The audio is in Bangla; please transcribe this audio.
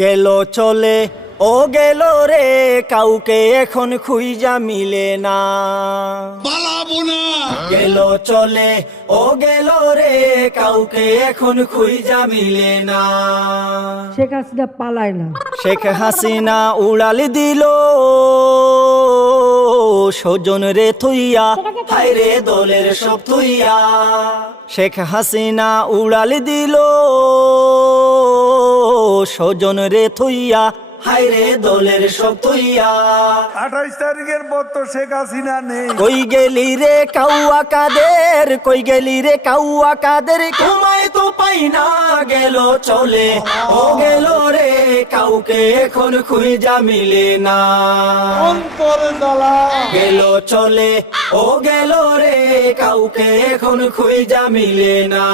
গেল চলে ও গেল রে, কাউকে এখন খুঁজা মিলে না। পালাবো না। গেল চলে ও গেল রে, কাউকে এখন খুঁজা মিলে না। শেখ হাসিনা পালায় না। শেখ হাসিনা উড়াল দিল স্বজন রে থুইয়া, হায় রে দলের সব থুইয়া। শেখ হাসিনা উড়াল দিল স্বজন রে থুইয়া, হায় রে দলের সব থুইয়া। 28 তারিখের পর তো শেখ হাসিনা নেই। কই গেলি রে কাউয়া কাদের, কই গেলি রে কাউয়া কাদের, ঘুমায় তো পাই না। গেল চলে ও গেল রে, কাউকে এখন খুঁজা মিলে না। অন্তরে জ্বালা। গেল চলে ও গেল রে, কাউকে এখন খুঁজা মিলে না।